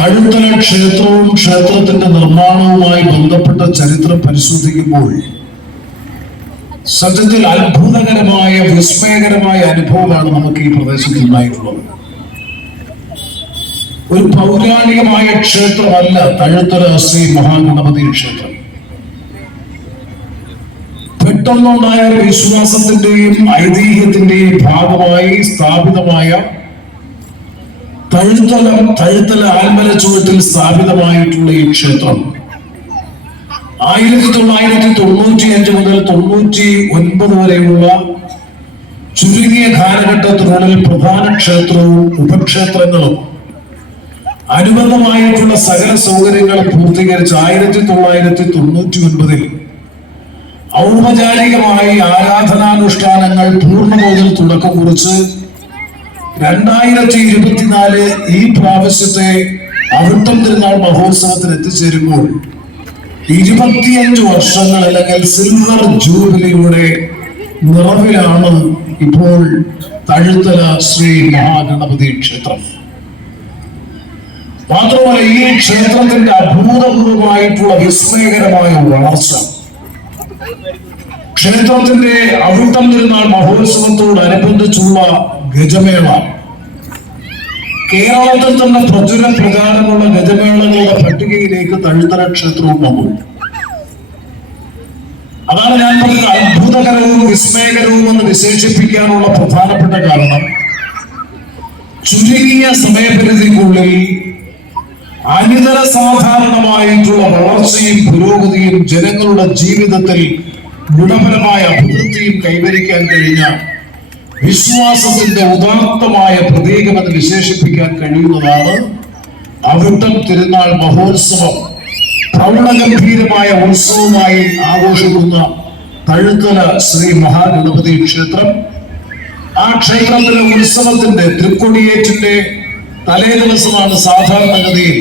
തഴുത്തല ക്ഷേത്രവും ക്ഷേത്രത്തിന്റെ നിർമ്മാണവുമായി ബന്ധപ്പെട്ട ചരിത്രം പരിശോധിക്കുമ്പോൾ സത്യത്തിൽ അത്ഭുതകരമായ വിസ്മയകരമായ അനുഭവമാണ് നമുക്ക് ഈ പ്രദേശത്ത് ഉണ്ടായിട്ടുള്ളത്. ഒരു പൗരാണികമായ ക്ഷേത്രമല്ല തഴുത്തല ശ്രീ മഹാഗണപതി ക്ഷേത്രം. പെട്ടെന്നുണ്ടായ ഒരു വിശ്വാസത്തിന്റെയും ഐതിഹ്യത്തിന്റെയും ഭാഗമായി സ്ഥാപിതമായ തഴുത്തല തഴുത്തല ആൽമല ചുവട്ടിൽ സ്ഥാപിതമായിട്ടുള്ള ഈ ക്ഷേത്രം. ആയിരത്തി തൊള്ളായിരത്തി തൊണ്ണൂറ്റി അഞ്ച് മുതൽ തൊണ്ണൂറ്റി ഒൻപത് വരെയുള്ള ചുരുങ്ങിയ കാലഘട്ടത്തിനുള്ളിൽ പ്രധാന ക്ഷേത്രവും ഉപക്ഷേത്രങ്ങളും അനുബന്ധമായിട്ടുള്ള സകല സൗകര്യങ്ങളും പൂർത്തീകരിച്ച് ആയിരത്തി തൊള്ളായിരത്തി തൊണ്ണൂറ്റി ഒൻപതിൽ ഔപചാരികമായി ആരാധനാനുഷ്ഠാനങ്ങൾ പൂർണതോതിൽ തുടക്കം കുറിച്ച് രണ്ടായിരത്തി ഇരുപത്തിനാല് ഈ പ്രാവശ്യത്തെ അവിട്ടം തിരുനാൾ മഹോത്സവത്തിൽ എത്തിച്ചേരുമ്പോൾ ഇരുപത്തിയഞ്ച് വർഷങ്ങൾ അല്ലെങ്കിൽ സിൽവർ ജൂബിലിയുടെ നിറവിലാണ് ഇപ്പോൾ തഴുത്തല ശ്രീ മഹാഗണപതി ക്ഷേത്രം. മാത്രമല്ല ഈ ക്ഷേത്രത്തിന്റെ അഭൂതപൂർവമായിട്ടുള്ള വിസ്മയകരമായ വളർച്ച. ക്ഷേത്രത്തിന്റെ അവിട്ടം തിരുനാൾ മഹോത്സവത്തോടനുബന്ധിച്ചുള്ള ഗജമേള. കേരളത്തിൽ തന്നെ പ്രചുര പ്രചാരമുള്ള ഗജമേളകളുടെ പട്ടികയിലേക്ക് തഴുത്തല ക്ഷേത്രവും വന്നു. അതാണ് ഞാൻ പറഞ്ഞത് അത്ഭുതകരവും വിസ്മയകരവും എന്ന് വിശേഷിപ്പിക്കാനുള്ള പ്രധാനപ്പെട്ട കാരണം. ചുരുങ്ങിയ സമയപരിധിക്കുള്ളിൽ അനിതര സാധാരണമായിട്ടുള്ള വളർച്ചയും പുരോഗതിയും ജനങ്ങളുടെ ജീവിതത്തിൽ ഗുണപരമായ അഭിവൃദ്ധിയും കൈവരിക്കാൻ കഴിഞ്ഞ വിശ്വാസത്തിന്റെ ഉദാത്തമായ പ്രതീകമെന്ന് വിശേഷിപ്പിക്കാൻ കഴിയുന്നതാണ്. അവിട്ടം തിരുനാൾ മഹോത്സവം പ്രൗഢഗംഭീരമായ ഉത്സവമായി ആഘോഷിക്കുന്ന തഴുത്തല ശ്രീ മഹാഗണപതി ക്ഷേത്രം. ആ ക്ഷേത്രത്തിലെ ഉത്സവത്തിന്റെ തൃക്കൊടിയേറ്റിന്റെ തലേ ദിവസമാണ് സാധാരണഗതിയിൽ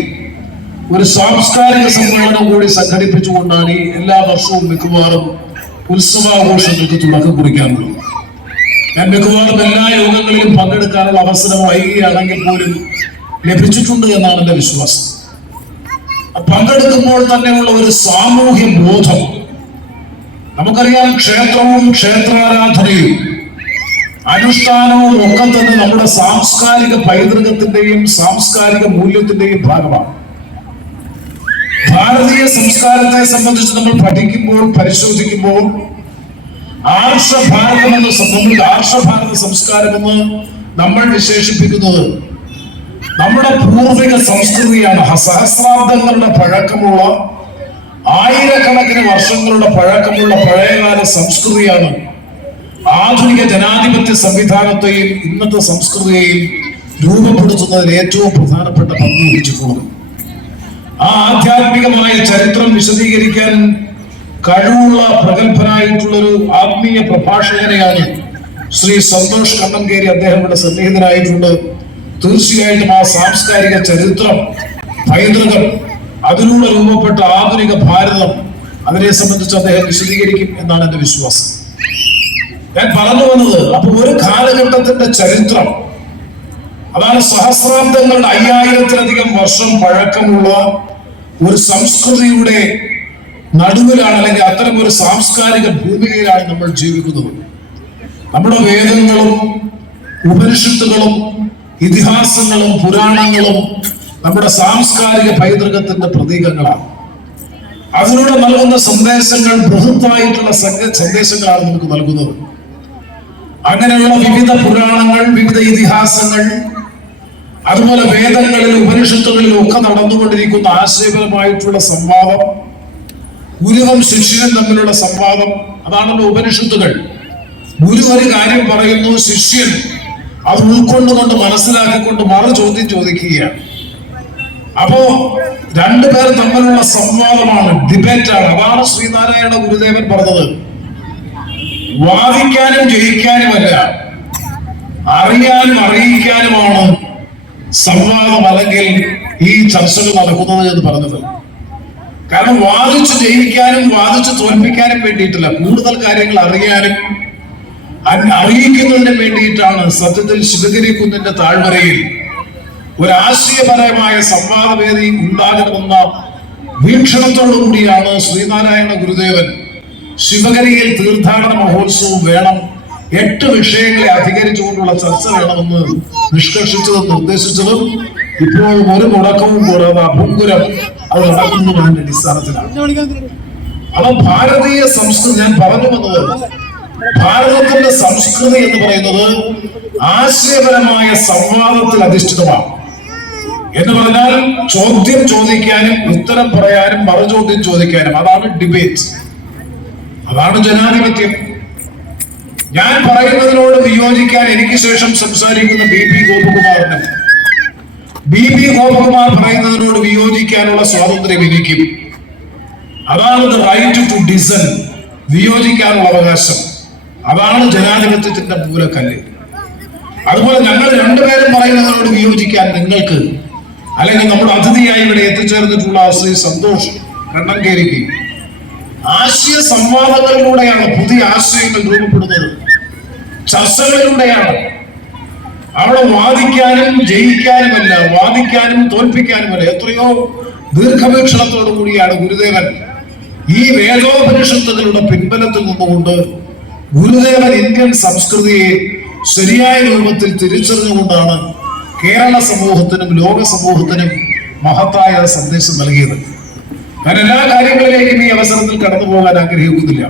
ഒരു സാംസ്കാരിക സമ്മേളനം കൂടി സംഘടിപ്പിച്ചുകൊണ്ടാണ് ഈ എല്ലാ വർഷവും മിക്കവാറും ഉത്സവാഘോഷങ്ങൾക്ക് തുടക്കം കുറിക്കാറുള്ളത് ഞാൻ മിക്കവാറും എല്ലാ യോഗങ്ങളിലും പങ്കെടുക്കാനുള്ള അവസരം വൈകിയാണെങ്കിൽ പോലും ലഭിച്ചിട്ടുണ്ട് എന്നാണ് എന്റെ വിശ്വാസം. പങ്കെടുക്കുമ്പോൾ തന്നെയുള്ള ഒരു സാമൂഹ്യ ബോധം. നമുക്കറിയാം ക്ഷേത്രവും ക്ഷേത്രാരാധനയും അനുഷ്ഠാനവും ഒക്കെ തന്നെ നമ്മുടെ സാംസ്കാരിക പൈതൃകത്തിന്റെയും സാംസ്കാരിക മൂല്യത്തിന്റെയും ഭാഗമാണ്. ഭാരതീയ സംസ്കാരത്തെ സംബന്ധിച്ച് നമ്മൾ പഠിക്കുമ്പോൾ പരിശോധിക്കുമ്പോൾ ആർഷഭാരതം എന്ന് നമ്മളുടെ ആർഷഭാരത സംസ്കാരം എന്ന് നമ്മൾ വിശേഷിപ്പിക്കുന്നത് നമ്മുടെ പൂർവിക സംസ്കൃതിയാണ് സഹസ്രാബ്ദങ്ങളുടെ പഴക്കമുള്ള ആയിരക്കണക്കിന് വർഷങ്ങളുടെ പഴക്കമുള്ള പഴയകാല സംസ്കൃതിയാണ് ആധുനിക ജനാധിപത്യ സംവിധാനത്തെയും ഇന്നത്തെ സംസ്കൃതിയെയും രൂപപ്പെടുത്തുന്നതിൽ ഏറ്റവും പ്രധാനപ്പെട്ട പങ്ക് വഹിച്ചിട്ടുള്ളത്. ആ ആധ്യാത്മികമായ ചരിത്രം വിശദീകരിക്കാൻ കഴിവുള്ള പ്രഗത്ഭനായിട്ടുള്ളൊരു ആത്മീയ പ്രഭാഷകനെയാണ് ശ്രീ സന്തോഷ് കണ്ണങ്കേരി അദ്ദേഹം ഇവിടെ സന്നിഹിതനായിട്ടുണ്ട്. തീർച്ചയായിട്ടും ആ സാംസ്കാരിക ചരിത്രം പൈതൃകം അതിലൂടെ രൂപപ്പെട്ട ആധുനിക ഭാരതം അവരെ സംബന്ധിച്ച് അദ്ദേഹം വിശദീകരിക്കും എന്നാണ് എന്റെ വിശ്വാസം. ഞാൻ പറഞ്ഞു വന്നത് അപ്പൊ ഒരു കാലഘട്ടത്തിന്റെ ചരിത്രം അതാണ് സഹസ്രാബ്ദങ്ങളുടെ അയ്യായിരത്തിലധികം വർഷം പഴക്കമുള്ള ഒരു സംസ്കൃതിയുടെ നടുവിലാണ് അല്ലെങ്കിൽ അത്തരം ഒരു സാംസ്കാരിക ഭൂമികയിലാണ് നമ്മൾ ജീവിക്കുന്നത്. നമ്മുടെ വേദങ്ങളും ഉപനിഷത്തുകളും ഇതിഹാസങ്ങളും പുരാണങ്ങളും നമ്മുടെ സാംസ്കാരിക പൈതൃകത്തിന്റെ പ്രതീകങ്ങളാണ്. അതിലൂടെ നൽകുന്ന സന്ദേശങ്ങൾ ബൃഹത്തായിട്ടുള്ള സന്ദേശങ്ങളാണ് നമുക്ക് നൽകുന്നത്. അങ്ങനെയുള്ള വിവിധ പുരാണങ്ങൾ വിവിധ ഇതിഹാസങ്ങൾ അതുപോലെ വേദങ്ങളിൽ ഉപനിഷത്തുകളിലും ഒക്കെ നടന്നുകൊണ്ടിരിക്കുന്ന ആശയപരമായിട്ടുള്ള സംവാദം ഗുരുവും ശിഷ്യനും തമ്മിലുള്ള സംവാദം അതാണല്ലോ ഉപനിഷത്തുകൾ. ഗുരു ഒരു കാര്യം പറയുന്നു ശിഷ്യൻ അത് ഉൾക്കൊണ്ടുകൊണ്ട് മനസ്സിലാക്കിക്കൊണ്ട് മറു ചോദ്യം ചോദിക്കുകയാണ്. അപ്പോ രണ്ടുപേർ തമ്മിലുള്ള സംവാദമാണ് ഡിബേറ്റ് ആണ് അതാണ് ശ്രീനാരായണ ഗുരുദേവൻ പറഞ്ഞത്. വാദിക്കാനും ജയിക്കാനുമല്ല അറിയാനും അറിയിക്കാനുമാണ് സംവാദം അല്ലെങ്കിൽ ഈ ചർച്ചകൾ നടക്കുന്നത് എന്ന് പറഞ്ഞത്. കാരണം വാദിച്ച് ജയിക്കാനും വാദിച്ച് തോൽപ്പിക്കാനും വേണ്ടിയിട്ടില്ല. കൂടുതൽ കാര്യങ്ങൾ അറിയാനും അറിയിക്കുന്നതിന് വേണ്ടിയിട്ടാണ് സത്യത്തിൽ ശിവഗിരി കുന്നിന്റെ താഴ്വരയിൽ ഒരു ആശയപരമായ സംവാദവേദി ഉണ്ടാകണമെന്ന വീക്ഷണത്തോടുകൂടിയാണ് ശ്രീനാരായണ ഗുരുദേവൻ ശിവഗിരിയിൽ തീർത്ഥാടന മഹോത്സവം വേണം. എട്ട് വിഷയങ്ങളെ അധികരിച്ചുകൊണ്ടുള്ള ചർച്ച വേണമെന്ന് നിഷ്കർഷിച്ചതും നിർദ്ദേശിച്ചതും ഇപ്പോഴും ഒരു മുടക്കവും കൂടാതെ അഭംഗുരം അത് നടക്കുന്നതിന്റെ അടിസ്ഥാനത്തിലാണ്. അപ്പൊ ഭാരതീയ സംസ്കൃതി ഞാൻ പറഞ്ഞു വന്നത് ഭാരതത്തിന്റെ സംസ്കൃതി എന്ന് പറയുന്നത് ആശയപരമായ സംവാദത്തിൽ അധിഷ്ഠിതമാണ്. എന്ന് പറഞ്ഞാൽ ചോദ്യം ചോദിക്കാനും ഉത്തരം പറയാനും മറുചോദ്യം ചോദിക്കാനും അതാണ് ഡിബേറ്റ് അതാണ് ജനാധിപത്യം. ഞാൻ പറയുന്നതിനോട് വിയോജിക്കാൻ എനിക്ക് ശേഷം സംസാരിക്കുന്ന ബി പി ഗോപകുമാറിന് ബി പി ഗോപകുമാർ പറയുന്നതിനോട് വിയോജിക്കാനുള്ള സ്വാതന്ത്ര്യം എനിക്കും. അതാണ് റൈറ്റ് ടു ഡിസൺ വിയോജിക്കാനുള്ള അവകാശം. അതാണ് ജനാധിപത്യത്തിന്റെ മൂലക്കല്ല്. അതുപോലെ ഞങ്ങൾ രണ്ടുപേരും പറയുന്നതിനോട് വിയോജിക്കാൻ നിങ്ങൾക്ക് അല്ലെങ്കിൽ നമ്മുടെ അതിഥിയായി ഇവിടെ എത്തിച്ചേർന്നിട്ടുള്ള ശ്രീ സന്തോഷ് കണ്ണങ്കേരിക്ക് ആശയ സംവാദങ്ങളിലൂടെയാണ് പുതിയ ആശയങ്ങൾ രൂപപ്പെടുന്നത്. ചർച്ചകളിലൂടെയാണ് അവിടെ വാദിക്കാനും ജയിക്കാനുമല്ല വാദിക്കാനും തോൽപ്പിക്കാനുമല്ല. എത്രയോ ദീർഘവീക്ഷണത്തോടു കൂടിയാണ് ഗുരുദേവൻ ഈ വേദോപനിഷത്തുകളുടെ പിൻബലത്തിൽ നിന്നുകൊണ്ട് ഗുരുദേവൻ ഇന്ത്യൻ സംസ്കൃതിയെ ശരിയായ രൂപത്തിൽ തിരിച്ചറിഞ്ഞുകൊണ്ടാണ് കേരള സമൂഹത്തിനും ലോക സമൂഹത്തിനും മഹത്തായ സന്ദേശം നൽകിയത്. ഞാൻ എല്ലാ കാര്യങ്ങളിലേക്കും ഈ അവസരത്തിൽ കടന്നു പോകാൻ ആഗ്രഹിക്കുന്നില്ല.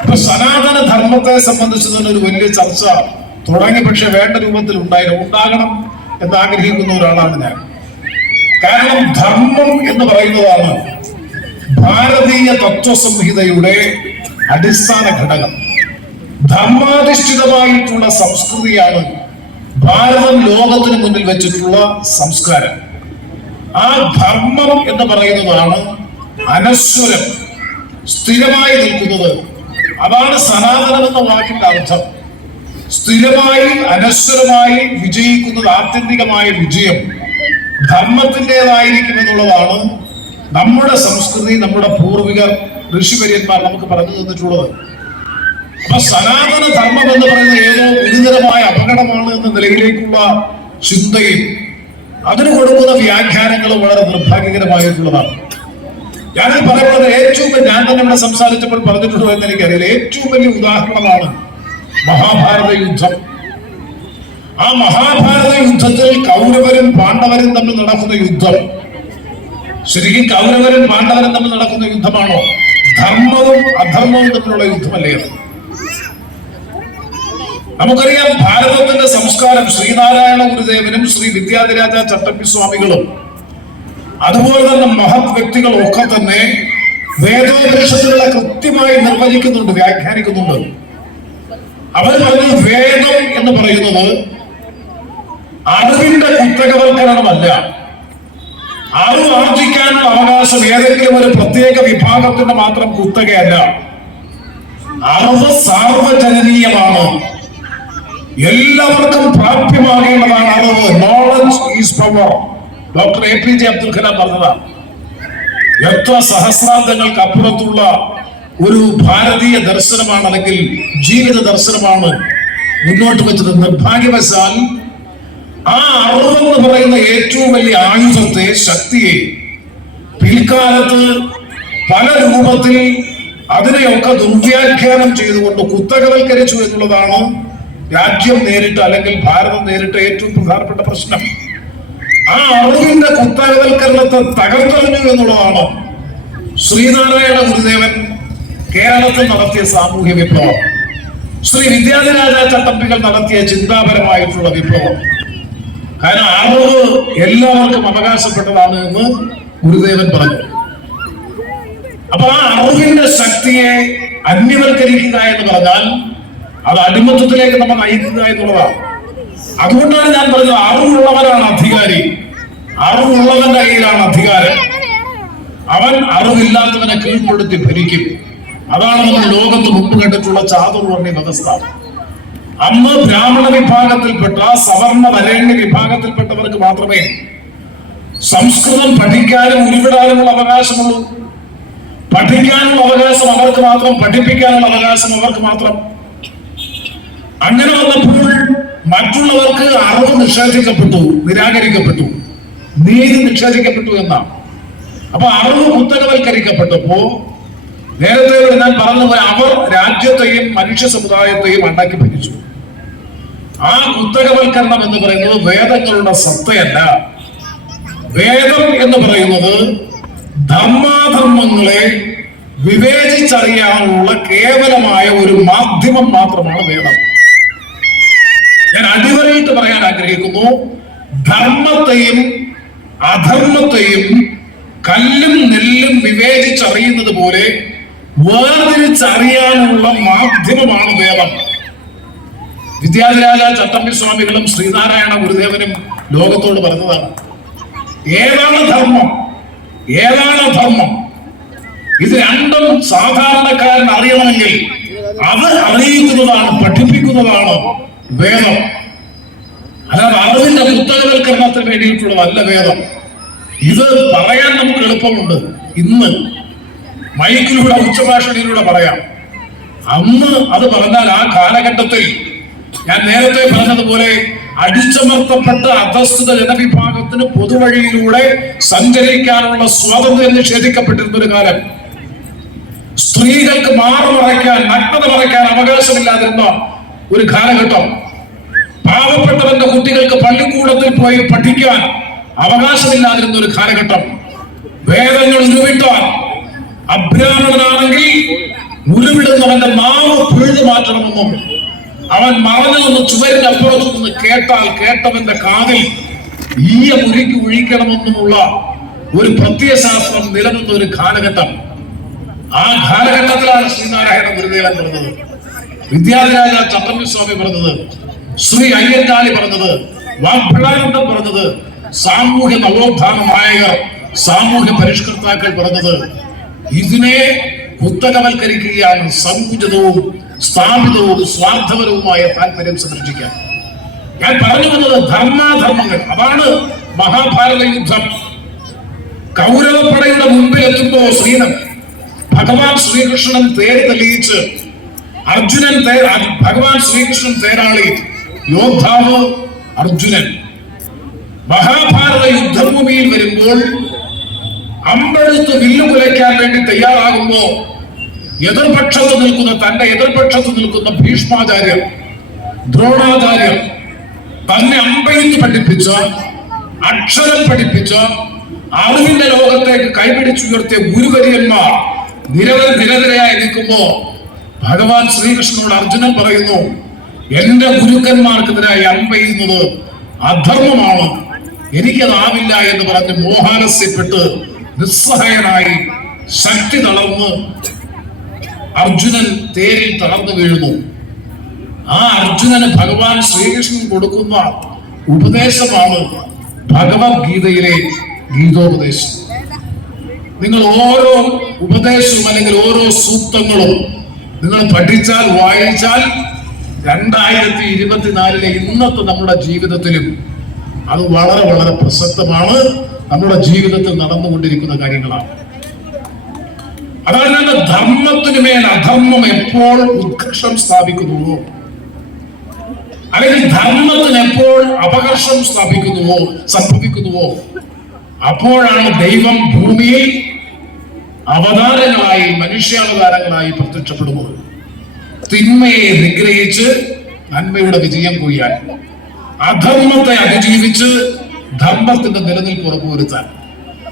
അപ്പൊ സനാതന ധർമ്മത്തെ സംബന്ധിച്ച് തന്നെ ഒരു വലിയ ചർച്ച തുടങ്ങി പക്ഷെ വേണ്ട രൂപത്തിൽ ഉണ്ടായില്ല ഉണ്ടാകണം എന്ന് ആഗ്രഹിക്കുന്ന ഒരാളാണ് ഞാൻ. കാരണം ധർമ്മം എന്ന് പറയുന്നതാണ് ഭാരതീയ തത്വസംഹിതയുടെ അടിസ്ഥാന ഘടകം. ധർമാധിഷ്ഠിതമായിട്ടുള്ള സംസ്കൃതിയാണ് ഭാരതം ലോകത്തിന് മുന്നിൽ വെച്ചിട്ടുള്ള സംസ്കാരം. ആ ധർമ്മം എന്ന് പറയുന്നതാണ് അനശ്വരം സ്ഥിരമായി നിൽക്കുന്നത്. അതാണ് സനാതനം എന്ന വാക്കിന്റെ അർത്ഥം. സ്ഥിരമായി അനശ്വരമായി വിജയിക്കുന്നത് ആത്യന്തികമായ വിജയം ധർമ്മത്തിന്റെതായിരിക്കും എന്നുള്ളതാണ് നമ്മുടെ സംസ്കൃതി നമ്മുടെ പൂർവികർ ഋഷിവര്യന്മാർ നമുക്ക് പറഞ്ഞു തന്നിട്ടുള്ളത്. അപ്പൊ സനാതന ധർമ്മം എന്ന് പറയുന്നത് ഏതോ ഗുരുതരമായ അപകടമാണ് എന്ന നിലയിലേക്കുള്ള ചിന്തയും അതിന് കൊടുക്കുന്ന വ്യാഖ്യാനങ്ങൾ വളരെ നിർഭാഗ്യകരമായിട്ടുള്ളതാണ്. ഞാനത് പറയുന്നത് ഏറ്റവും ഞാൻ തന്നെ ഇവിടെ സംസാരിച്ചപ്പോൾ പറഞ്ഞിട്ടുണ്ടോ എന്ന് എനിക്കറിയില്ല. ഏറ്റവും വലിയ ഉദാഹരണമാണ് മഹാഭാരത യുദ്ധം. ആ മഹാഭാരത യുദ്ധത്തിൽ കൗരവരും പാണ്ഡവരും തമ്മിൽ നടക്കുന്ന യുദ്ധം. ശരിക്കും കൗരവരും പാണ്ഡവരും തമ്മിൽ നടക്കുന്ന യുദ്ധമാണോ? ധർമ്മവും അധർമ്മവും തമ്മിലുള്ള യുദ്ധമല്ലേ നമുക്കറിയാം ഭാരതത്തിന്റെ സംസ്കാരം ശ്രീനാരായണ ഗുരുദേവനും ശ്രീ വിദ്യാധിരാജ ചട്ടമ്പി സ്വാമികളും അതുപോലെ തന്നെ മഹത് വ്യക്തികളും ഒക്കെ തന്നെ വേദോപനിഷത്തുകളെ കൃത്യമായി നിർവചിക്കുന്നുണ്ട് വ്യാഖ്യാനിക്കുന്നുണ്ട്. അവർ പറയുന്നത് വേദം എന്ന് പറയുന്നത് അറിവിന്റെ കുത്തകവൽക്കരണമല്ല അറിവ് ആർജിക്കാനുള്ള അവകാശം ഏതെങ്കിലും ഒരു പ്രത്യേക വിഭാഗത്തിന്റെ മാത്രം കുത്തകയല്ല. അറിവ് സാർവജനനീയമാണ്. എല്ലാവർക്കും പ്രാപ്യമാകേണ്ടതാണ് അറിവ്. Knowledge is power doctor A P J Abdul Kalam പറഞ്ഞതാണ്. എത്ര സഹസ്രാന്തങ്ങൾക്ക് അപ്പുറത്തുള്ള ഒരു ഭാരതീയ ദർശനമാണ് അല്ലെങ്കിൽ ജീവിത ദർശനമാണ് മുന്നോട്ട് വെച്ചത്. നിർഭാഗ്യവശാൽ ആ അറിവെന്ന് പറയുന്ന ഏറ്റവും വലിയ ആയുധത്തെ ശക്തിയെ പിൽക്കാലത്ത് പല രൂപത്തിൽ അതിനെയൊക്കെ ദുർവ്യാഖ്യാനം ചെയ്തുകൊണ്ട് കുത്തകവൽക്കരിച്ചു എന്നുള്ളതാണ് രാജ്യം നേരിട്ട് അല്ലെങ്കിൽ ഭാരതം നേരിട്ട് ഏറ്റവും പ്രധാനപ്പെട്ട പ്രശ്നം. ആ അറിവിന്റെ കുത്തകവൽക്കരണത്തെ തകർത്തറിഞ്ഞു എന്നുള്ളതാണ് ശ്രീനാരായണ ഗുരുദേവൻ കേരളത്തിൽ നടത്തിയ സാമൂഹ്യ വിപ്ലവം ശ്രീ വിദ്യാധിരാജ ചട്ടമ്പികൾ നടത്തിയ ചിന്താപരമായിട്ടുള്ള വിപ്ലവം. കാരണം അറിവ് എല്ലാവർക്കും അവകാശപ്പെട്ടതാണ് എന്ന് ഗുരുദേവൻ പറഞ്ഞു. അപ്പൊ ആ അറിവിന്റെ ശക്തിയെ അന്യവൽക്കരിക്കുക എന്ന് പറഞ്ഞാൽ അത് അടിമത്തത്തിലേക്ക് നമ്മൾ നയിക്കുക എന്നുള്ളതാണ്. അതുകൊണ്ടാണ് ഞാൻ പറഞ്ഞത് അറിവുള്ളവനാണ് അധികാരി. അറിവുള്ളവന്റെ കയ്യിലാണ് അധികാരം. അവൻ അറിവില്ലാത്തവനെ കീഴ്പ്പെടുത്തി ഭരിക്കും. അതാണ് നമ്മൾ ലോകത്ത് മുമ്പ് കണ്ടിട്ടുള്ള ചാതുർവർണ വ്യവസ്ഥ. അന്ന് ബ്രാഹ്മണ വിഭാഗത്തിൽപ്പെട്ട സവർണ വരേണ്യ വിഭാഗത്തിൽപ്പെട്ടവർക്ക് മാത്രമേ സംസ്കൃതം പഠിക്കാനും ഉരുവിടാനുമുള്ള അവകാശമുള്ളൂ. പഠിക്കാനുള്ള അവകാശം അവർക്ക് മാത്രം പഠിപ്പിക്കാനുള്ള അവകാശം അവർക്ക് മാത്രം. അങ്ങനെ വന്നപ്പോൾ മറ്റുള്ളവർക്ക് അറിവ് നിഷേധിക്കപ്പെട്ടു നിരാകരിക്കപ്പെട്ടു. നീതി നിഷേധിക്കപ്പെട്ടു എന്നാണ്. അപ്പൊ അറിവ് കുത്തകവൽക്കരിക്കപ്പെട്ടപ്പോ നേരത്തെ ഇവിടെ ഞാൻ പറഞ്ഞതുപോലെ പോലെ അവർ രാജ്യത്തെയും മനുഷ്യ സമുദായത്തെയും ഉണ്ടാക്കി ഭരിച്ചു. ആ കുത്തകവൽക്കരണം എന്ന് പറയുന്നത് വേദങ്ങളുടെ സത്തയല്ല. വേദം എന്ന് പറയുന്നത് ധർമാധർമ്മങ്ങളെ വിവേചിച്ചറിയാനുള്ള കേവലമായ ഒരു മാധ്യമം മാത്രമാണ് വേദം. ഞാൻ അടിവരയിട്ട് പറയാൻ ആഗ്രഹിക്കുന്നു ധർമ്മത്തെയും അധർമ്മത്തെയും കല്ലും നെല്ലും വിവേചിച്ചറിയുന്നത് പോലെ വേർതിരിച്ചറിയാനുള്ള മാധ്യമമാണ് വേദം. വിദ്യാധിരാജ ചട്ടമ്പി സ്വാമികളും ശ്രീനാരായണ ഗുരുദേവനും ലോകത്തോട് പറഞ്ഞതാണ്. ഏതാണ് ധർമ്മം? ഏതാണ് ധർമ്മം? ഇത് രണ്ടും സാധാരണക്കാരൻ അറിയണമെങ്കിൽ അത് അറിയിക്കുന്നതാണ് പഠിപ്പിക്കുന്നതാണ് വേദം. അല്ലാതെ അറിവിന്റെ പുസ്തകവൽക്കരണത്തിന് വേണ്ടിയിട്ടുള്ളതല്ല വേദം. ഇത് പറയാൻ നമുക്ക് എളുപ്പമുണ്ട്. ഇന്ന് മൈക്കിലൂടെ ഉച്ചഭാഷണിയിലൂടെ പറയാം. അന്ന് അത് പറഞ്ഞാൽ ആ കാലഘട്ടത്തിൽ ഞാൻ നേരത്തെ പറഞ്ഞതുപോലെ അടിച്ചമർത്തപ്പെട്ട അധസ്ഥിത ജനവിഭാഗത്തിന് പൊതുവഴിയിലൂടെ സഞ്ചരിക്കാനുള്ള സ്വാതന്ത്ര്യം നിഷേധിക്കപ്പെട്ടിരുന്ന ഒരു കാലം. സ്ത്രീകൾക്ക് മാറു മറയ്ക്കാൻ നഗ്നത മറയ്ക്കാൻ അവകാശമില്ലാതിരുന്ന ഒരു കാലഘട്ടം. പാവപ്പെട്ടവന്റെ കുട്ടികൾക്ക് പള്ളിക്കൂടത്തിൽ പോയി പഠിക്കാൻ അവകാശമില്ലാതിരുന്ന ഒരു കാലഘട്ടം. വേദങ്ങൾ ഉരുവിട്ടാൽ അഭ്രാമണനാണെങ്കിൽ ഉരുവിടുന്നവന്റെ മാവ് പിഴുതു മാറ്റണമെന്നും അവൻ മറഞ്ഞു നിന്ന് ചുവരിന്റെ അപ്പുറത്തു നിന്ന് കേട്ടാൽ കേട്ടവന്റെ കാതിൽ ഈയ മുരുക്കി ഒഴിക്കണമെന്നുമുള്ള ഒരു പ്രത്യയശാസ്ത്രം നിലനിന്ന ഒരു കാലഘട്ടം. ആ കാലഘട്ടത്തിലാണ് ശ്രീനാരായണ ഗുരുദേവൻ പറഞ്ഞത്. വിദ്യാധിരാജ ചട്ടമ്പി സ്വാമി പറഞ്ഞത് ശ്രീ അയ്യൻകാലി പറഞ്ഞത് വാഗ്ഭടാനന്ദം പറഞ്ഞത് സാമൂഹ്യ നവോത്ഥാന നായകർ സാമൂഹ്യ പരിഷ്കർത്താക്കൾ പറഞ്ഞത് ഇതിനെ കുത്തകവൽക്കരിക്കുകയാണ് സങ്കുചിതവും സ്ഥാപിതവും സ്വാർത്ഥപരവുമായ താല്പര്യം സംരക്ഷിക്കാൻ ഞാൻ പറഞ്ഞു വന്നത് ധർമാധർമ്മങ്ങൾ. അതാണ് മഹാഭാരത യുദ്ധം. കൗരവപ്പടയുടെ മുമ്പിൽ എത്തുമ്പോ ശ്രീനം ഭഗവാൻ ശ്രീകൃഷ്ണൻ തേര് തെളിയിച്ച് അർജുനൻ തേ ഭഗവാൻ ശ്രീകൃഷ്ണൻ തേരാളി യോദ്ധാവ് അർജുനൻ. മഹാഭാരത യുദ്ധഭൂമിയിൽ വരുമ്പോൾ അമ്പെടുത്ത് വില്ലു കുലയ്ക്കാൻ വേണ്ടി തയ്യാറാകുമ്പോ എതിർപക്ഷത്ത് നിൽക്കുന്ന തന്റെ എതിർപക്ഷത്ത് നിൽക്കുന്ന ഭീഷ്മാചാര്യർ ദ്രോണാചാര്യർ തന്നെ അമ്പെയ്ത്ത് പഠിപ്പിച്ച അക്ഷരം പഠിപ്പിച്ച അറിവിന്റെ ലോകത്തേക്ക് കൈപിടിച്ചുയർത്തിയ ഗുരുവര്യന്മാർ നിരവധി നിരനിരയായി നിൽക്കുമ്പോ ഭഗവാൻ ശ്രീകൃഷ്ണനോട് അർജുനൻ പറയുന്നു എന്റെ ഗുരുക്കന്മാർക്കെതിരായി അമ്പെയ്യുന്നത് അധർമ്മമാണ്. എനിക്കതാവില്ല എന്ന് പറഞ്ഞ് മോഹാലസ്യപ്പെട്ട് നിസ്സഹായനായി ശക്തി തളർന്ന്. അർജുനൻ തേരിൽ തളർന്നു വീഴുന്നു. ആ അർജുനന് ഭഗവാൻ ശ്രീകൃഷ്ണൻ കൊടുക്കുന്ന ഉപദേശമാണ് ഭഗവത്ഗീതയിലെ ഗീതോപദേശം. നിങ്ങൾ ഓരോ ഉപദേശവും അല്ലെങ്കിൽ ഓരോ സൂക്തങ്ങളും നിങ്ങൾ പഠിച്ചാൽ വായിച്ചാൽ രണ്ടായിരത്തി ഇരുപത്തിനാലിലെ ഇന്നത്തെ നമ്മുടെ ജീവിതത്തിലും അത് വളരെ വളരെ പ്രസക്തമാണ്. നമ്മുടെ ജീവിതത്തിൽ നടന്നുകൊണ്ടിരിക്കുന്ന കാര്യങ്ങളാണ്. അതായത് ധർമ്മത്തിന് മേൽ അധർമ്മം എപ്പോൾ ഉത്കർഷം സ്ഥാപിക്കുന്നുവോ? അല്ലെങ്കിൽ ധർമ്മത്തിന് എപ്പോൾ അപകർഷം സ്ഥാപിക്കുന്നുവോ സംഭവിക്കുന്നുവോ? അപ്പോഴാണ് ദൈവം ഭൂമിയിൽ അവതാരങ്ങളായി മനുഷ്യാവതാരങ്ങളായി പ്രത്യക്ഷപ്പെടുന്നത്. തിന്മയെ നിഗ്രഹിച്ച് നന്മയുടെ വിജയം കൊയ്യാൻ അധർമ്മത്തെ അതിജീവിച്ച് ധർമ്മത്തിന്റെ നിലനിൽപ്പ് ഉറപ്പുവരുത്താൻ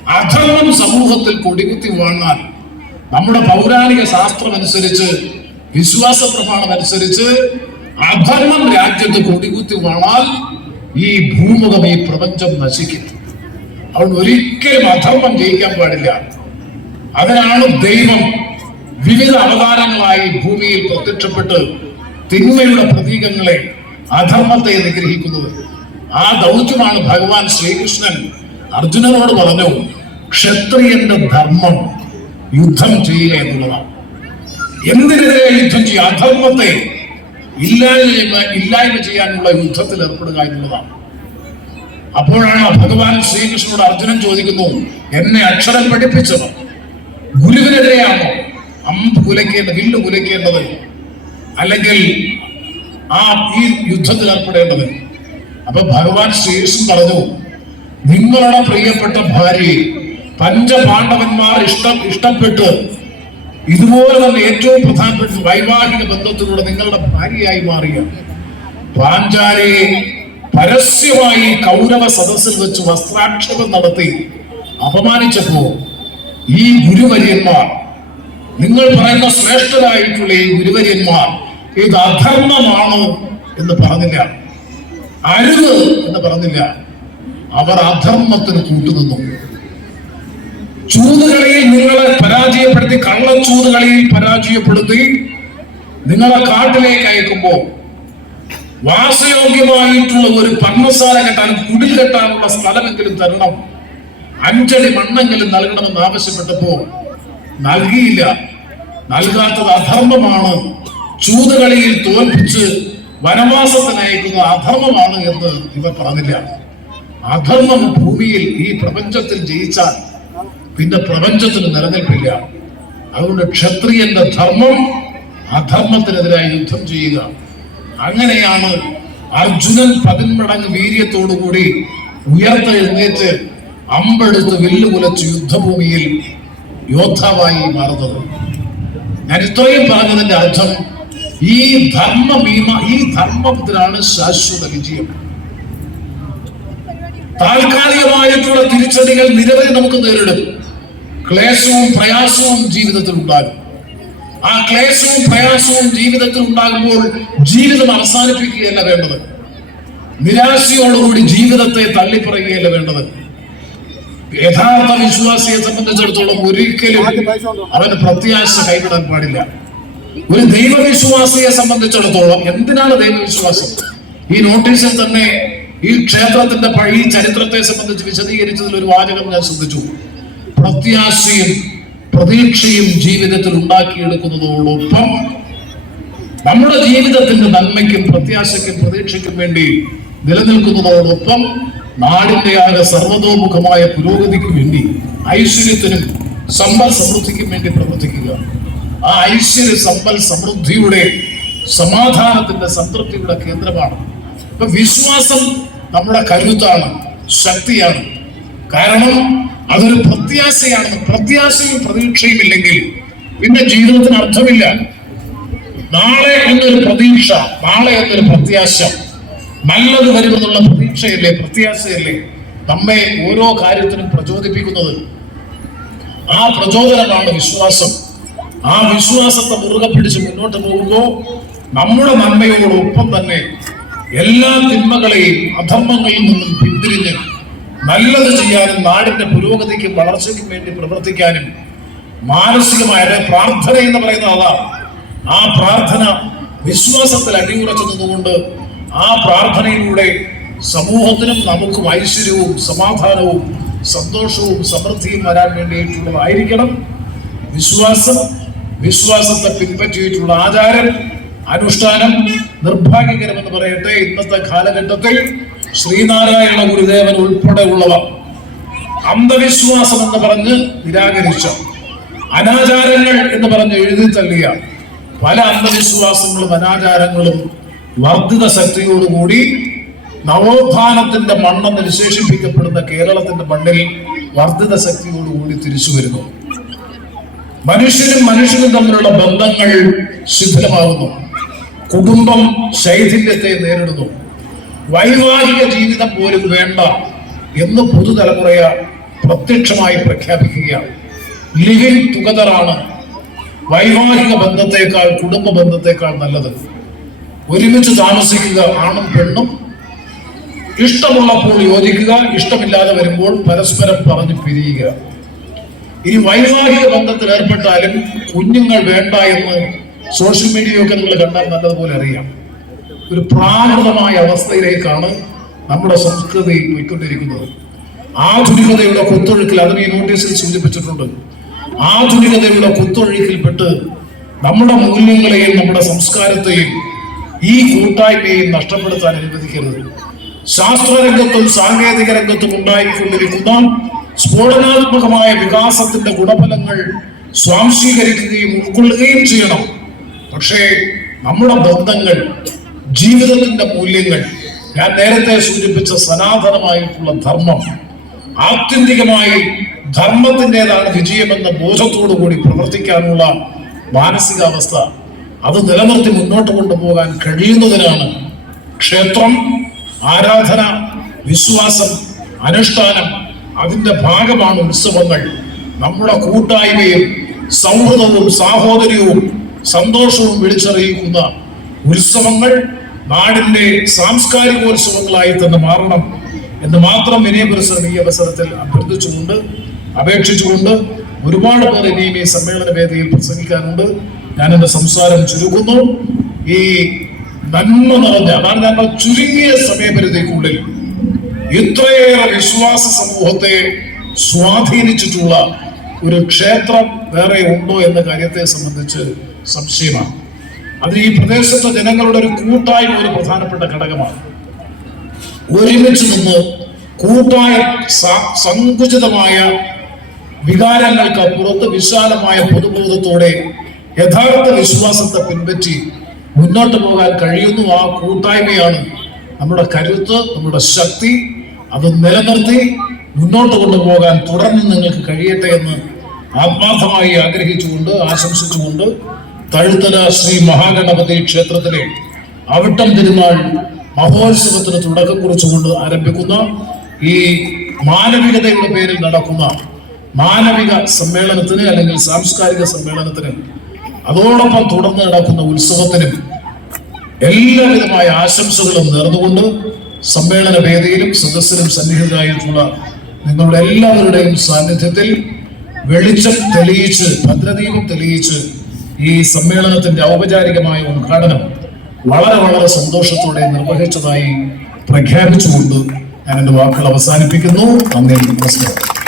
അധർമ്മം സമൂഹത്തിൽ കൊടികുത്തി വാങ്ങാൻ നമ്മുടെ പൗരാണിക ശാസ്ത്രം അനുസരിച്ച് വിശ്വാസ പ്രമാണം അനുസരിച്ച് അധർമ്മം രാജ്യത്ത് കൊടികുത്തി വാണാൽ ഈ ഭൂമുഖം ഈ പ്രപഞ്ചം നശിക്കും. അവൻ ഒരിക്കലും അധർമ്മം ജയിക്കാൻ പാടില്ല. അതിനാണ് ദൈവം വിവിധ അവതാരങ്ങളായി ഭൂമിയിൽ പ്രത്യക്ഷപ്പെട്ട് തിന്മയുടെ പ്രതീകങ്ങളെ അധർമ്മത്തെ നിഗ്രഹിക്കുന്നത് ആ ദൗത്യമാണ് ഭഗവാൻ ശ്രീകൃഷ്ണൻ അർജുനനോട് പറഞ്ഞു ക്ഷത്രിയന്റെ ധർമ്മം യുദ്ധം ചെയ്യുക എന്നുള്ളതാണ്. എന്തിനെതിരെ യുദ്ധം ചെയ്യുക? അധർമ്മത്തെ ഇല്ലായ്മ ഇല്ലായ്മ ചെയ്യാനുള്ള യുദ്ധത്തിൽ ഏർപ്പെടുക എന്നുള്ളതാണ്. അപ്പോഴാണ് ഭഗവാൻ ശ്രീകൃഷ്ണനോട് അർജുനൻ ചോദിക്കുന്നു എന്നെ അക്ഷരം പഠിപ്പിച്ചത് ഗുരുവിനെതിരെയാണോ അമ്പ് കുലയ്ക്കേണ്ടത് വില്ല് കുലയ്ക്കേണ്ടത് അല്ലെങ്കിൽ ആ ഈ യുദ്ധത്തിൽ ഏർപ്പെടേണ്ടത്? അപ്പൊ ഭഗവാൻ ശ്രീകൃഷ്ണൻ പറഞ്ഞു നിങ്ങളുടെ പ്രിയപ്പെട്ട ഭാര്യയെ പഞ്ചപാണ്ഡവന്മാർ ഇഷ്ടം ഇഷ്ടപ്പെട്ട്. ഇതുപോലെ തന്നെ ഏറ്റവും പ്രധാനപ്പെട്ട വൈവാഹിക ബന്ധത്തിലൂടെ നിങ്ങളുടെ ഭാര്യയായി മാറിയ പാഞ്ചാലിയെ പരസ്യമായി കൗരവ സദസ്സിൽ വെച്ച് വസ്ത്രാക്ഷേപം നടത്തി അപമാനിച്ചപ്പോ ഈ ഗുരുവര്യന്മാർ നിങ്ങൾ പറയുന്ന ശ്രേഷ്ഠരായിട്ടുള്ള ഈ ഗുരുവര്യന്മാർ ഇത് അധർമ്മമാണോ എന്ന് പറഞ്ഞില്ല. അരുത് എന്ന് പറഞ്ഞില്ല. അവർ അധർമ്മത്തിന് കൂട്ടുനിന്നു. ചൂതുകളിയിൽ നിങ്ങളെ പരാജയപ്പെടുത്തി കള്ളച്ചൂതുകളിയിൽ പരാജയപ്പെടുത്തി നിങ്ങളെ കാട്ടിലേക്ക് അയക്കുമ്പോൾ വാസയോഗ്യമായിട്ടുള്ള ഒരു പർണശാല കെട്ടാൻ കുടിൽ കെട്ടാനുള്ള സ്ഥലമെങ്കിലും തരണം. അഞ്ചടി മണ്ണെങ്കിലും നൽകണമെന്ന് ആവശ്യപ്പെട്ടപ്പോ നൽകിയില്ല. നൽകാത്തത് അധർമ്മമാണ്. ചൂതുകളിയിൽ തോൽപ്പിച്ച് വനവാസത്തിന് അയക്കുന്ന അധർമ്മമാണ് എന്ന് ഇവർ പറഞ്ഞില്ല. അധർമ്മം ഭൂമിയിൽ ഈ പ്രപഞ്ചത്തിൽ ജയിച്ചാൽ പിന്നെ പ്രപഞ്ചത്തിന് നിലനിൽപ്പില്ല. അതുകൊണ്ട് ക്ഷത്രിയന്റെ ധർമ്മം അധർമ്മത്തിനെതിരായി യുദ്ധം ചെയ്യുക. അങ്ങനെയാണ് അർജുനൻ പതിന്മടങ്ങ് വീര്യത്തോടുകൂടി ഉയർത്തെഴുന്നേറ്റ് അമ്പെടുത്ത് വെല്ലുകുലച്ച് യുദ്ധഭൂമിയിൽ യോദ്ധാവായി മാറുന്നത്. ഞാൻ ഇത്രയും പറഞ്ഞതിന്റെ അർത്ഥം ഈ ധർമ്മ ഭീമ ഈ ധർമ്മത്തിലാണ് ശാശ്വത വിജയം. താൽക്കാലികമായിട്ടുള്ള തിരിച്ചടികൾ നിരവധി നമുക്ക് നേരിടും. ക്ലേശവും പ്രയാസവും ജീവിതത്തിൽ ഉണ്ടാകും. ആ ക്ലേശവും പ്രയാസവും ജീവിതത്തിൽ ഉണ്ടാകുമ്പോൾ ജീവിതം അവസാനിപ്പിക്കുകയല്ല വേണ്ടത്. നിരാശയോടുകൂടി ജീവിതത്തെ തള്ളിപ്പറയുകയല്ല വേണ്ടത്. യഥാർത്ഥ വിശ്വാസിയെ സംബന്ധിച്ചിടത്തോളം ഒരിക്കലും അവന് പ്രത്യാശ കൈവിടാൻ പാടില്ല. ഒരു ദൈവവിശ്വാസിയെ സംബന്ധിച്ചിടത്തോളം എന്തിനാണ് ദൈവവിശ്വാസം? ഈ നോട്ടീസിൽ തന്നെ ഈ ക്ഷേത്രത്തിന്റെ പഴയ ചരിത്രത്തെ സംബന്ധിച്ച് വിശദീകരിച്ചതിൽ ഒരു വാചകം ഞാൻ ശ്രദ്ധിച്ചു. പ്രത്യാശയും പ്രതീക്ഷയും ജീവിതത്തിൽ ഉണ്ടാക്കിയെടുക്കുന്നതോടൊപ്പം നമ്മുടെ ജീവിതത്തിന്റെ നന്മയ്ക്കും പ്രത്യാശയ്ക്കും പ്രതീക്ഷയ്ക്കും വേണ്ടി നിലനിൽക്കുന്നതോടൊപ്പം നാടിന്റെ ആകെ സർവതോമുഖമായ പുരോഗതിക്ക് വേണ്ടി ഐശ്വര്യത്തിനും സമ്പൽ സമൃദ്ധിക്കും വേണ്ടി പ്രവർത്തിക്കുക. ആ ഐശ്വര്യ സമ്പൽ സമൃദ്ധിയുടെ സമാധാനത്തിന്റെ സംതൃപ്തിയുടെ കേന്ദ്രമാണ്. ഇപ്പൊ വിശ്വാസം നമ്മുടെ കരുത്താണ് ശക്തിയാണ്. കാരണം അതൊരു പ്രത്യാശയാണ് പ്രത്യാശയും പ്രതീക്ഷയും ഇല്ലെങ്കിൽ പിന്നെ ജീവിതത്തിന് അർത്ഥമില്ല. നാളെ എന്നൊരു പ്രതീക്ഷ നാളെ എന്നൊരു പ്രത്യാശ. നല്ലത് വരുമെന്നുള്ള പ്രതീക്ഷയല്ലേ പ്രത്യാശയല്ലേ നമ്മെ ഓരോ കാര്യത്തിനും പ്രചോദിപ്പിക്കുന്നത്? ആ പ്രചോദനമാണ് വിശ്വാസം. ആ വിശ്വാസത്തെ മുറുകെ പിടിച്ച് മുന്നോട്ട് പോകുമ്പോൾ നമ്മുടെ നന്മയോടൊപ്പം തന്നെ എല്ലാ തിന്മകളെയും അധർമ്മങ്ങളിൽ നിന്നും പിന്തിരിഞ്ഞ് നല്ലത് ചെയ്യാനും നാടിന്റെ പുരോഗതിക്കും വളർച്ചയ്ക്കും വേണ്ടി പ്രവർത്തിക്കാനും മാനസികമായ പ്രാർത്ഥന എന്ന് പറയുന്ന അതാണ് ആ പ്രാർത്ഥന വിശ്വാസത്തിൽ അടിയുറച്ചു നിന്നുകൊണ്ട് ആ പ്രാർത്ഥനയിലൂടെ സമൂഹത്തിനും നമുക്കും ഐശ്വര്യവും സമാധാനവും സന്തോഷവും സമൃദ്ധിയും വരാൻ വേണ്ടിയിട്ടുള്ളതായിരിക്കണം വിശ്വാസം വിശ്വാസത്തെ പിൻപറ്റിയിട്ടുള്ള ആചാരം അനുഷ്ഠാനം നിർഭാഗ്യകരമെന്ന് പറയട്ടെ ഇന്നത്തെ കാലഘട്ടത്തിൽ ശ്രീനാരായണ ഗുരുദേവൻ ഉൾപ്പെടെ ഉള്ളവർ അന്ധവിശ്വാസം എന്ന് പറഞ്ഞ് നിരാകരിച്ച അനാചാരങ്ങൾ എന്ന് പറഞ്ഞ് എഴുതി തള്ളിയ പല അന്ധവിശ്വാസങ്ങളും അനാചാരങ്ങളും വർദ്ധിത ശക്തിയോടുകൂടി നവോത്ഥാനത്തിന്റെ മണ്ണെന്ന് വിശേഷിപ്പിക്കപ്പെടുന്ന കേരളത്തിന്റെ മണ്ണിൽ വർദ്ധിത ശക്തിയോടുകൂടി തിരിച്ചു വരുന്നു. മനുഷ്യനും മനുഷ്യനും തമ്മിലുള്ള ബന്ധങ്ങൾ ശിഥിലമാകുന്നു കുടുംബം ശൈഥില്യത്തെ നേരിടുന്നു. വൈവാഹിക ജീവിതം പോലും വേണ്ട എന്ന് പുതുതലമുറയ പ്രത്യക്ഷമായി പ്രഖ്യാപിക്കുകയാണ്. ലിവിങ് തുകതറാണ് വൈവാഹിക ബന്ധത്തെക്കാൾ കുടുംബ ബന്ധത്തെക്കാൾ നല്ലത്. ഒരുമിച്ച് താമസിക്കുക ആണും പെണ്ണും. ഇഷ്ടമുള്ളപ്പോൾ യോജിക്കുക ഇഷ്ടമില്ലാതെ വരുമ്പോൾ പരസ്പരം പറഞ്ഞു പിരിയുക. ഇനി വൈവാഹിക ബന്ധത്തിൽ ഏർപ്പെട്ടാലും കുഞ്ഞുങ്ങൾ വേണ്ട എന്ന് സോഷ്യൽ മീഡിയയൊക്കെ നിങ്ങൾ കണ്ടാൽ നല്ലതുപോലെ അറിയാം. ഒരു പ്രാകൃതമായ അവസ്ഥയിലേക്കാണ് നമ്മുടെ സംസ്കൃതി പോയിക്കൊണ്ടിരിക്കുന്നത്. ആധുനികതയുടെ കുത്തൊഴുക്കിൽ അതിന് ഈ നോട്ടീസിൽ സൂചിപ്പിച്ചിട്ടുണ്ട് ആധുനികതയുടെ കുത്തൊഴുക്കിൽപ്പെട്ട് നമ്മുടെ മൂല്യങ്ങളെയും നമ്മുടെ സംസ്കാരത്തെയും ഈ കൂട്ടായ്മയെയും നഷ്ടപ്പെടുത്താൻ അനുവദിക്കരുത്. ശാസ്ത്രരംഗത്തും സാങ്കേതിക രംഗത്തും ഉണ്ടായിക്കൊണ്ടിരിക്കുന്ന സ്ഫോടനാത്മകമായ വികാസത്തിന്റെ ഗുണഫലങ്ങൾ സ്വാംശീകരിക്കുകയും ഉൾക്കൊള്ളുകയും ചെയ്യണം. പക്ഷേ നമ്മുടെ ബന്ധങ്ങൾ ജീവിതത്തിന്റെ മൂല്യങ്ങൾ ഞാൻ നേരത്തെ സൂചിപ്പിച്ച സനാതനമായിട്ടുള്ള ധർമ്മം ആത്യന്തികമായി ധർമ്മത്തിന്റെതാണ് വിജയമെന്ന ബോധത്തോടു കൂടി പ്രവർത്തിക്കാനുള്ള മാനസികാവസ്ഥ അത് നിലനിർത്തി മുന്നോട്ട് കൊണ്ടുപോകാൻ കഴിയുന്നതിനാണ് ക്ഷേത്രം ആരാധന വിശ്വാസം അനുഷ്ഠാനം അതിന്റെ ഭാഗമാണ് ഉത്സവങ്ങൾ. നമ്മുടെ കൂട്ടായ്മയും സൗഹൃദവും സാഹോദര്യവും സന്തോഷവും വിളിച്ചറിയിക്കുന്ന ഉത്സവങ്ങൾ നാടിന്റെ സാംസ്കാരികോത്സവങ്ങളായി തന്നെ മാറണം എന്ന് മാത്രം വിനയപുരസരം ഈ അവസരത്തിൽ അഭ്യർത്ഥിച്ചുകൊണ്ട് അപേക്ഷിച്ചുകൊണ്ട് ഒരുപാട് പേർ ഇനിയും ഈ സമ്മേളന വേദിയിൽ പ്രസംഗിക്കാനുണ്ട്. ഞാൻ എന്റെ സംസാരം ചുരുക്കുന്നു. ഈ നന്മ നിറഞ്ഞ അതാണ് ഞങ്ങൾ ചുരുങ്ങിയ സമയപരിധിക്കുള്ളിൽ ഇത്രയേറെ വിശ്വാസ സമൂഹത്തെ സ്വാധീനിച്ചിട്ടുള്ള ഒരു ക്ഷേത്രം വേറെ ഉണ്ടോ എന്ന കാര്യത്തെ സംബന്ധിച്ച് സംശയമാണ്. അത് ഈ പ്രദേശത്തെ ജനങ്ങളുടെ ഒരു കൂട്ടായ്മ ഒരു പ്രധാനപ്പെട്ട ഘടകമാണ്. ഒരുമിച്ച് നിന്ന് കൂട്ടായ സങ്കുചിതമായ വികാരങ്ങൾക്ക് അപ്പുറത്ത് വിശാലമായ പൊതുബോധത്തോടെ യഥാർത്ഥ വിശ്വാസത്തെ പിൻപറ്റി മുന്നോട്ട് പോകാൻ കഴിയുന്നു ആ കൂട്ടായ്മയാണ് നമ്മുടെ കരുത്ത് നമ്മുടെ ശക്തി അത് നിലനിർത്തി മുന്നോട്ട് കൊണ്ടുപോകാൻ തുടർന്ന് നിങ്ങൾക്ക് കഴിയട്ടെ എന്ന് ആത്മാർത്ഥമായി ആഗ്രഹിച്ചുകൊണ്ട് ആശംസിച്ചുകൊണ്ട് തഴുത്തല ശ്രീ മഹാഗണപതി ക്ഷേത്രത്തിലെ അവിട്ടം തിരുനാൾ മഹോത്സവത്തിന് തുടക്കം കുറിച്ചുകൊണ്ട് ആരംഭിക്കുന്ന ഈ മാനവികതയുടെ പേരിൽ നടക്കുന്ന മാനവിക സമ്മേളനത്തിന് അല്ലെങ്കിൽ സാംസ്കാരിക സമ്മേളനത്തിന് അതോടൊപ്പം തുടർന്ന് നടക്കുന്ന ഉത്സവത്തിനും എല്ലാവിധമായ ആശംസകളും നേർന്നുകൊണ്ട് സമ്മേളന വേദിയിലും സദസ്സിലും സന്നിഹിതരായിട്ടുള്ള നിങ്ങളുടെ എല്ലാവരുടെയും സാന്നിധ്യത്തിൽ വെളിച്ചം തെളിയിച്ച് ഭദ്രദീപം തെളിയിച്ച് ഈ സമ്മേളനത്തിന്റെ ഔപചാരികമായ ഉദ്ഘാടനം വളരെ വളരെ സന്തോഷത്തോടെ നിർവഹിച്ചതായി പ്രഖ്യാപിച്ചുകൊണ്ട് ഞാൻ എന്റെ വാക്കുകൾ അവസാനിപ്പിക്കുന്നു. നന്ദി നമസ്കാരം.